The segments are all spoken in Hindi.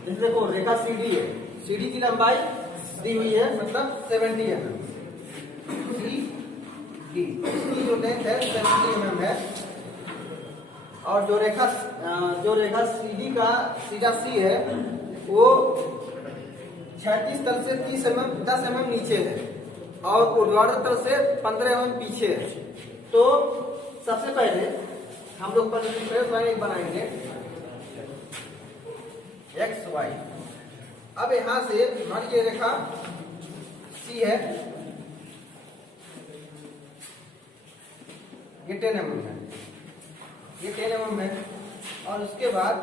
जैसे देखो रेखा सीडी है, सीडी की लंबाई दी हुई है मतलब 70 mm, डी इसकी जो लेंथ है 70 mm है। और जो रेखा सीडी का सीधा सी है वो क्षैतिज तल से 30 mm 10 mm नीचे है और ऊर्ध्वाधर तल से 15 mm पीछे है। तो सबसे पहले हम लोग ट्रेस लाइन एक बनाएंगे एक्स वाई। अब यहां से मान लीजिए रेखा सी है, ये 10 mm है, ये 10 mm है। और उसके बाद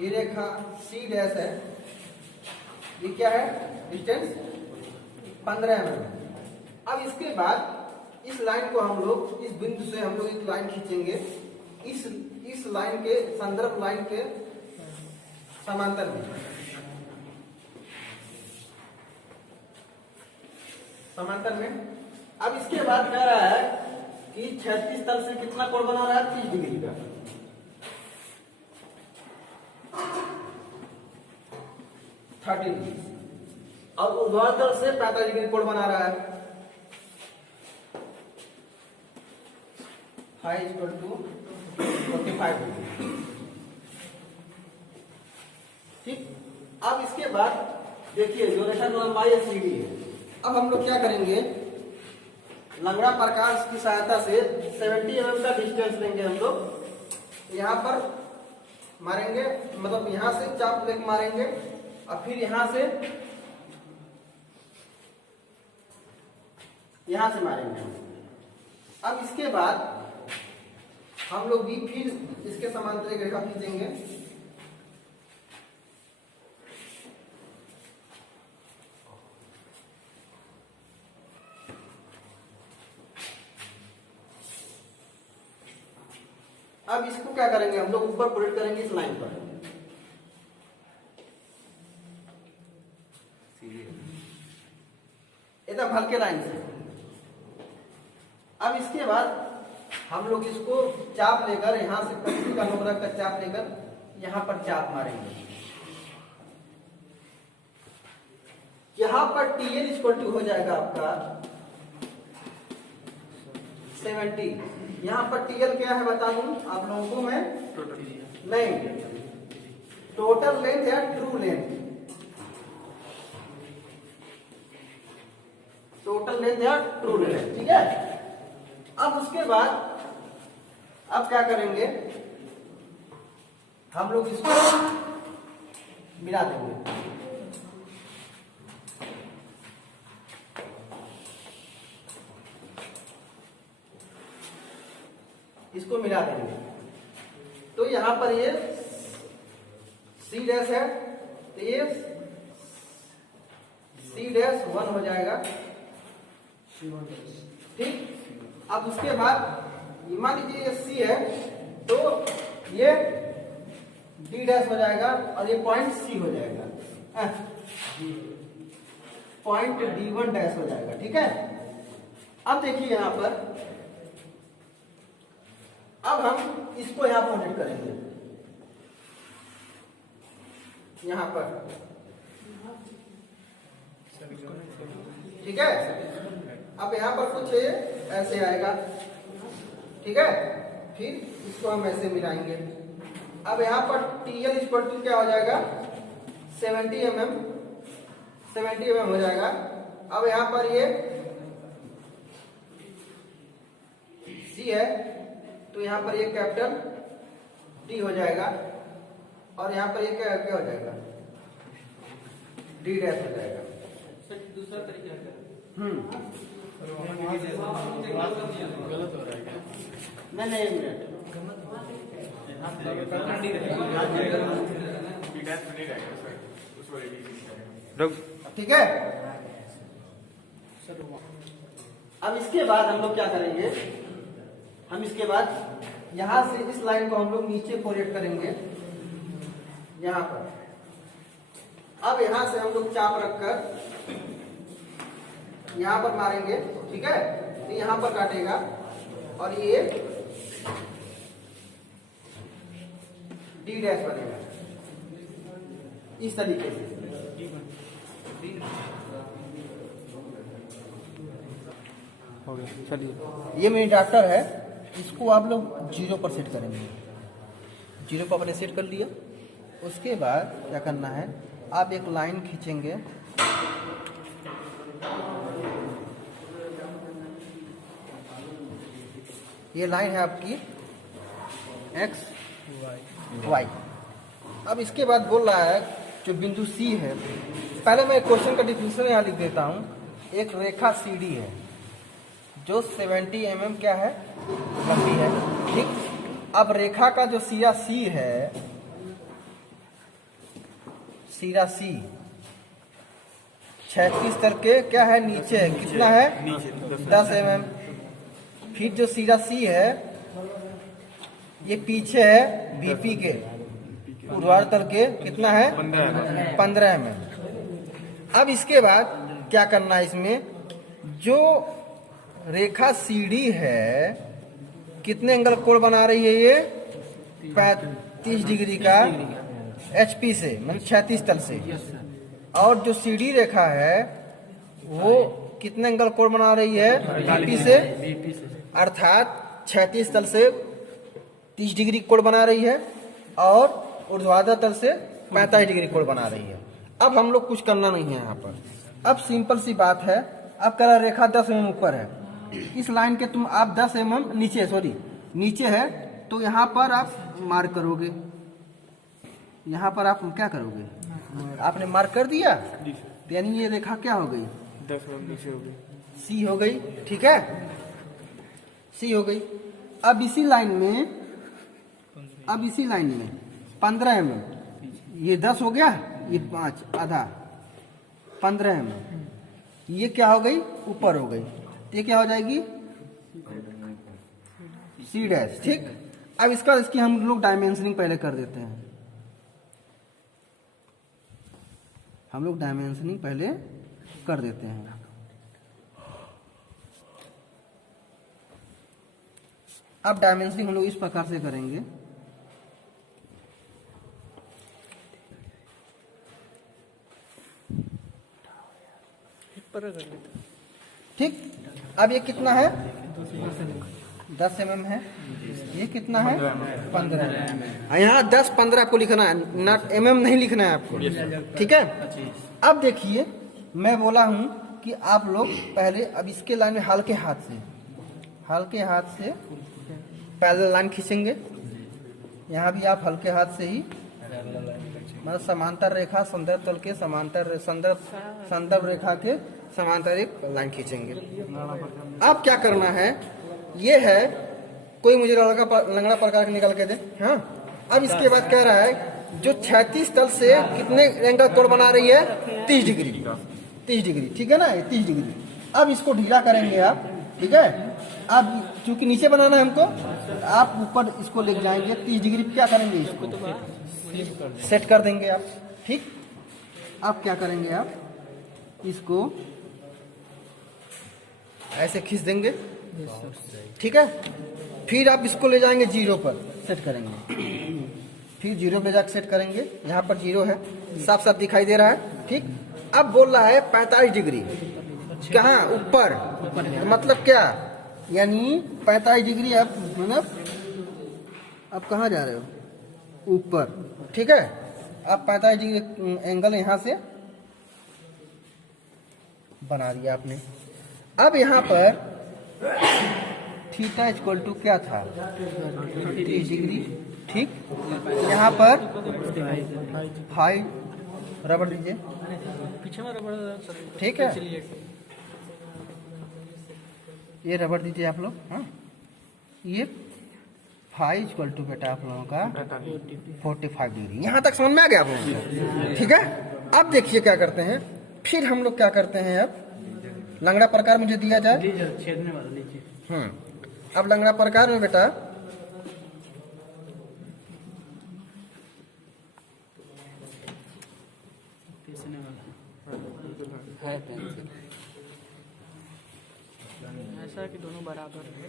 ये रेखा सी डैश है, ये क्या है डिस्टेंस 15 mm। अब इसके बाद इस लाइन को हम लोग इस बिंदु से हम लोग एक लाइन खींचेंगे इस लाइन के संदर्भ लाइन के समांतर में, अब इसके बाद कह रहा है कि क्षैतिज तल से कितना कोण बना रहा है 30 डिग्री का, 30 डिग्री। और ऊर्ध्वाधर तल से 45 डिग्री कोण बना रहा है, फाई इक्वल टू 45 डिग्री। ठीक। अब इसके बाद देखिए जो रेखा की लंबाई है सीडी है। अब हम लोग क्या करेंगे, लंगड़ा प्रकाश की सहायता से 70 mm का डिस्टेंस लेंगे हम लोग, यहाँ पर मारेंगे मतलब यहाँ से चाप लेके मारेंगे और फिर यहाँ से मारेंगे। अब इसके बाद हम लोग भी फिर इसके समांतर एक रेखा खींचेंगे, अब इसको क्या करेंगे हम लोग ऊपर प्रोजेक्ट करेंगे इस लाइन पर, एकदम हल्के लाइन से। अब इसके बाद हम लोग इसको चाप लेकर यहां से पेंसिल का नोक रख कर चाप लेकर यहां पर चाप मारेंगे। यहां पर TL इक्वल टू हो जाएगा आपका 70। यहां पर TL क्या है बता दूं आप लोगों को मैं, नहीं टोटल लेंथ या ट्रू लेंथ, टोटल लेंथ या ट्रू लेंथ, ठीक है। अब उसके बाद अब क्या करेंगे हम लोग इसको मिला देंगे, इसको मिला देंगे। तो यहां पर ये सी डैश है तो ये सी डैश 1 हो जाएगा, ठीक। अब उसके बाद मान लीजिए ये सी है तो ये डी डैश हो जाएगा और ये पॉइंट सी हो जाएगा, पॉइंट D1 डैश हो जाएगा, ठीक है। अब देखिए यहां पर अब हम इसको यहां प्रोजेक्ट करेंगे, यहां पर, ठीक है। अब यहां पर कुछ ऐसे आएगा, ठीक है। फिर इसको हम ऐसे मिलाएंगे। अब यहां पर TL इक्वल टू क्या हो जाएगा 70 mm हो जाएगा। अब यहां पर ये C है तो यहां पर ये कैपिटल D हो जाएगा और यहां पर ये क्या हो जाएगा D डैश हो जाएगा। दूसरा तरीका है गलत हो रहा है, नहीं ठीक है। अब इसके बाद हम लोग क्या करेंगे, हम इसके बाद यहां से इस लाइन को हम लोग नीचे प्रोजेक्ट करेंगे यहां पर। अब यहां से हम लोग चाप रखकर यहां पर मारेंगे, ठीक है। तो यहां पर काटेगा और ये डी डैश बनेगा इस तरीके से। हो गया, चलिए। ये मेरी डाक्टर है, इसको आप लोग 0 पर सेट करेंगे। 0 पर आपने सेट कर लिया। उसके बाद क्या करना है, आप एक लाइन खींचेंगे, ये लाइन है आपकी एक्स वाई। अब इसके बाद बोल रहा है जो बिंदु सी है, पहले मैं क्वेश्चन का डिफिनेशन यहाँ लिख देता हूँ। एक रेखा सी डी है जो 70 mm क्या है, लंबी है, ठीक। अब रेखा का जो सिरा सी है, सिरा सी 36 तल के क्या है, नीचे है, कितना है, 10 mm। फिर जो सिरा सी है ये पीछे है बीपी के ऊर्ध्वाधर तल के, कितना है, 15 mm। अब इसके बाद क्या करना है, इसमें जो रेखा सीडी है कितने एंगल कोण बना रही है, ये 35 डिग्री का एचपी से, मतलब 36 तल से। और जो सीडी रेखा है वो कितने एंगल कोण बना रही है, बीपी से, अर्थात 36 तल से 30 डिग्री कोण बना रही है और ऊर्ध्वाधर तल से 45 डिग्री कोण बना रही है। अब हम लोग कुछ करना नहीं है यहाँ पर। अब सिंपल सी बात है, अब कह रहा रेखा 10 mm ऊपर है, इस लाइन के तुम आप 10 mm नीचे, नीचे है, तो यहाँ पर आप मार्क करोगे। यहाँ पर आप क्या करोगे, आपने मार्क कर दिया, तो यानी ये रेखा क्या हो गई, 10 mm नीचे हो गई, सी हो गई, ठीक है, सी हो गई। अब इसी लाइन में 15 mm, ये 10 हो गया, ये 5 आधा 15 mm, ये क्या हो गई, ऊपर हो गई, ये क्या हो जाएगी, सी डैश, ठीक। अब इसकी हम लोग डायमेंशनिंग पहले कर देते हैं। हम लोग डायमेंशनिंग पहले कर देते हैं। अब डायमेंशनिंग हम लोग इस प्रकार से करेंगे, ठीक। अब ये कितना है, 10 mm है, ये कितना है, 15 mm। यहाँ 10 15 आपको लिखना है, ना mm नहीं लिखना है आपको, ठीक है। अब देखिए मैं बोला हूँ कि आप लोग पहले अब इसके लाइन में हल्के हाथ से पैरेलल लाइन खींचेंगे। यहाँ भी आप हल्के हाथ से ही, मतलब समांतर रेखा संदर्भ तल के समांतर संदर्भ रेखा के समांतर एक लाइन खींचेंगे। अब क्या करना है, ये है, कोई मुझे लंगड़ा प्रकार निकाल के दे, हाँ। अब इसके बाद कह रहा है जो 36 तल से कितने एंगल कोण बना रही है, 30 डिग्री, ठीक है ना, 30 डिग्री। अब इसको ढीला करेंगे आप, ठीक है। अब चूंकि नीचे बनाना है हमको, आप ऊपर इसको ले जाएंगे, 30 डिग्री क्या करेंगे, इसको सेट कर देंगे आप, ठीक। अब क्या करेंगे, आप इसको ऐसे खींच देंगे, ठीक है। फिर आप इसको ले जाएंगे 0 पर सेट करेंगे, फिर 0 पे जाकर सेट करेंगे। यहाँ पर 0 है, साफ साफ दिखाई दे रहा है, ठीक। अब बोल रहा है 45 डिग्री, कहाँ, ऊपर, मतलब क्या, यानी 45 डिग्री आप, मतलब आप कहाँ जा रहे हो, ऊपर, ठीक है। अब 45 डिग्री एंगल यहाँ से बना दिया आपने। अब यहाँ पर थीटा इक्वल टू क्या था, 30 डिग्री, ठीक। यहाँ पर 5 रबड़ दीजिए, पीछे में रबड़, ठीक है, ये रबड़ दीजिए आप लोग, हाँ। ये 5 इक्वल टू बेटा आप लोगों का 45 डिग्री। यहाँ तक समझ में आ गया आप लोगों, ठीक है। अब देखिए क्या करते हैं, फिर हम लोग क्या करते हैं, अब लंगड़ा प्रकार मुझे दिया जाए, छेदने वाला लीजिए। अब लंगड़ा प्रकार में बेटा है पेंसिल, ऐसा कि दोनों बराबर है।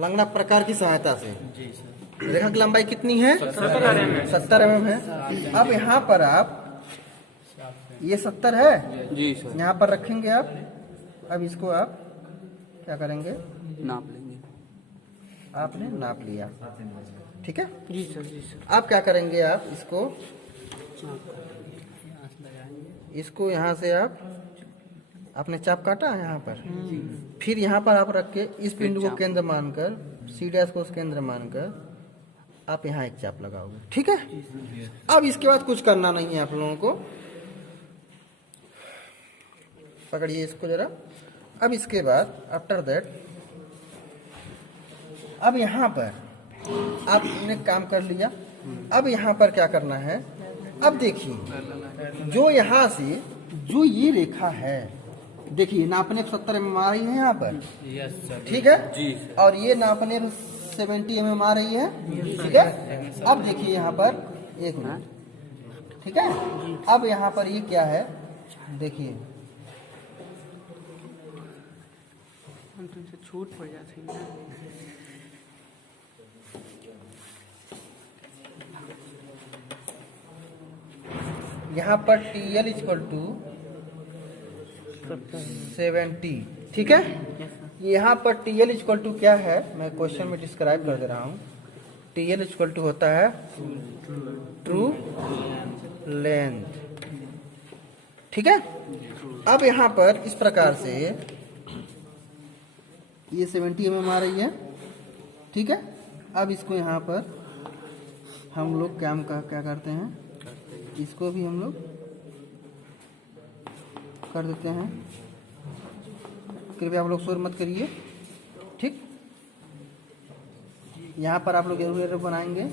लंगड़ा प्रकार की सहायता से। जी सर। रेखा की लंबाई कितनी है? 70 mm है। अब यहाँ पर आप ये 70 है, जी सर। यहाँ पर रखेंगे आप। अब इसको आप क्या करेंगे? नाप लेंगे। आपने नाप लिया, ठीक है। जी सर। जी सर। आप क्या करेंगे? आप इसको यहाँ से आप आपने चाप काटा यहाँ पर, फिर यहाँ पर आप रख के इस बिंदु को केंद्र मानकर, C' को केंद्र मानकर आप यहाँ एक चाप लगाओगे, ठीक है। अब इसके बाद कुछ करना नहीं है आप लोगों को। पकड़िए इसको जरा। अब इसके बाद आफ्टर दैट, अब यहाँ पर आपने काम कर लिया। अब यहाँ पर क्या करना है? अब देखिए, जो यहाँ से जो ये रेखा है, देखिए नापने 70 mm आ रही है यहाँ पर, यस सर। ठीक है जी। और ये नापने 70 mm आ रही है, ठीक है। अब देखिए यहाँ पर एक मिनट, ठीक है। अब यहाँ पर ये क्या है? देखिए हम तुमसे छूट पड़ जाती है। यहाँ पर TL इक्वल टू 70, ठीक है। यहाँ पर TL इक्वल टू क्या है? मैं क्वेश्चन में डिस्क्राइब कर दे रहा हूँ। TL इक्वल टू होता है ट्रू लेंथ, ठीक है। अब यहाँ पर इस प्रकार से ये 70 mm आ रही है, ठीक है। अब इसको यहाँ पर हम लोग क्या करते हैं? इसको भी हम लोग कर देते हैं। कृपया आप लोग शोर मत करिए, ठीक। यहाँ पर आप लोग एरो बनाएंगे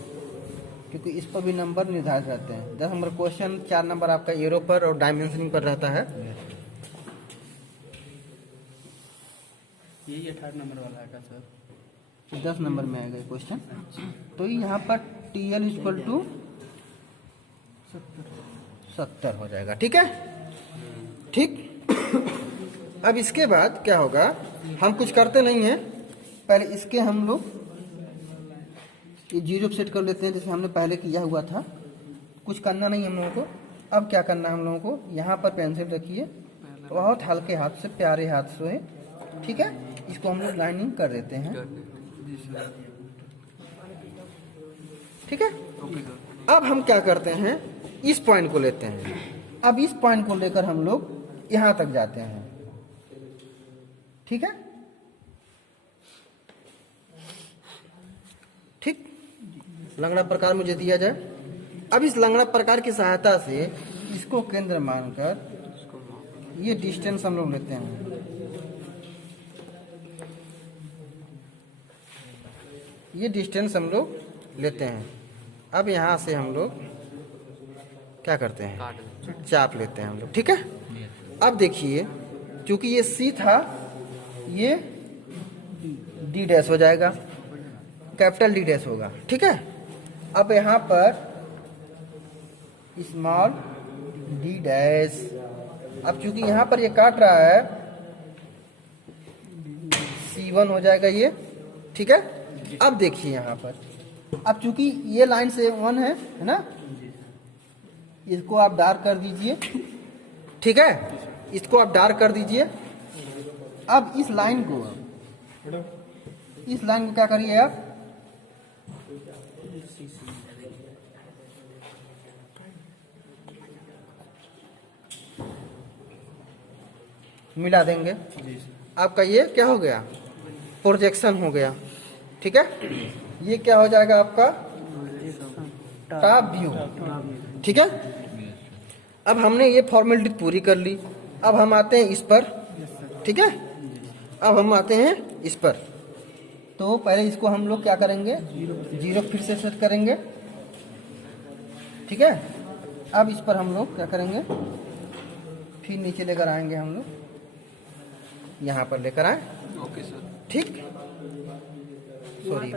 क्योंकि इस पर भी नंबर निर्धारित रहते हैं। 10 नंबर क्वेश्चन, 4 नंबर आपका एरो पर और डायमेंशनिंग पर रहता है। यही 18 नंबर वाला है का सर? 10 नंबर में आएगा क्वेश्चन। तो यहाँ पर TL इक्वल टू 70 हो जाएगा, ठीक है, ठीक। अब इसके बाद क्या होगा? हम कुछ करते नहीं हैं, पहले इसके हम लोग ये 0 सेट कर लेते हैं, जैसे हमने पहले किया हुआ था। कुछ करना नहीं हम लोगों को। अब क्या करना है हम लोगों को? यहाँ पर पेंसिल रखिए, बहुत हल्के हाथ से, प्यारे हाथ से, ठीक है। इसको हम लोग लाइनिंग कर देते हैं, ठीक है। अब हम क्या करते हैं? इस पॉइंट को लेते हैं। अब इस पॉइंट को लेकर हम लोग यहां तक जाते हैं, ठीक है, ठीक। लंगड़ा प्रकार मुझे दिया जाए। अब इस लंगड़ा प्रकार की सहायता से इसको केंद्र मानकर ये डिस्टेंस हम लोग लेते हैं। ये डिस्टेंस हम लोग लेते हैं। अब यहाँ से हम लोग क्या करते हैं? चाप लेते हैं हम लोग, ठीक है। अब देखिए, क्योंकि ये C था, ये D' हो जाएगा, कैपिटल D' होगा, ठीक है। अब यहाँ पर स्मॉल D'। अब चूंकि यहाँ पर ये काट रहा है, C1 हो जाएगा ये, ठीक है। अब देखिए यहाँ पर, अब चूंकि ये लाइन से 1 है ना, इसको आप डार्क कर दीजिए, ठीक है। इसको आप डार्क कर दीजिए। अब इस लाइन को क्या करिए आप? मिला देंगे। आपका ये क्या हो गया? प्रोजेक्शन हो गया, ठीक है। ये क्या हो जाएगा आपका? टॉप व्यू, ठीक है। अब हमने ये फॉर्मेलिटी पूरी कर ली। अब हम आते हैं इस पर, ठीक है। अब हम आते हैं इस पर। तो पहले इसको हम लोग क्या करेंगे? 0 फिर से सेट करेंगे, ठीक है। अब इस पर हम लोग क्या करेंगे? फिर नीचे लेकर आएंगे हम लोग, यहाँ पर लेकर आए, ओके सर, ठीक। सॉरी,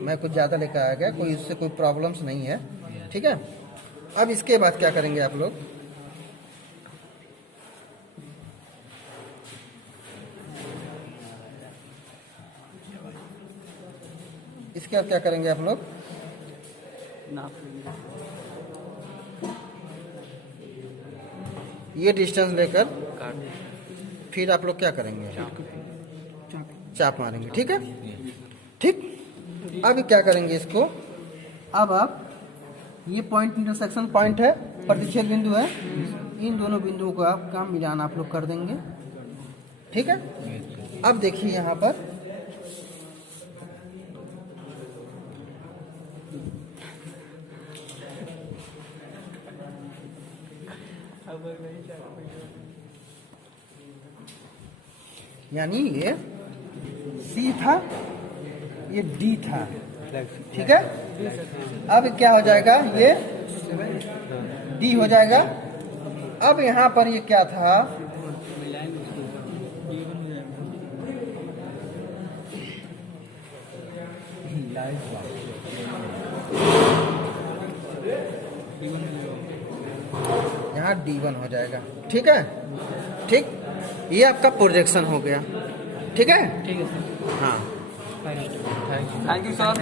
मैं कुछ ज़्यादा लेकर आ गया, कोई उससे कोई प्रॉब्लम्स नहीं है, ठीक है। अब इसके बाद क्या करेंगे आप लोग? इसके बाद क्या करेंगे आप लोग, नाप लेंगे। ये डिस्टेंस लेकर काट फिर आप लोग क्या करेंगे, चाकू। चाप मारेंगे। ठीक है, ठीक। अब क्या करेंगे इसको, अब आप ये पॉइंट इंटरसेक्शन पॉइंट है, प्रतिच्छेद बिंदु है, इन दोनों बिंदुओं को आप का मिलान आप लोग कर देंगे। ठीक है, अब देखिए यहाँ पर यानी ये C था, ये D था। ठीक है, अब क्या हो जाएगा, ये D हो जाएगा। अब यहाँ पर ये क्या था, यहाँ D1 हो जाएगा। ठीक है, ठीक, ये आपका प्रोजेक्शन हो गया। ठीक है, ठीक है सर। हाँ, थैंक यू सर।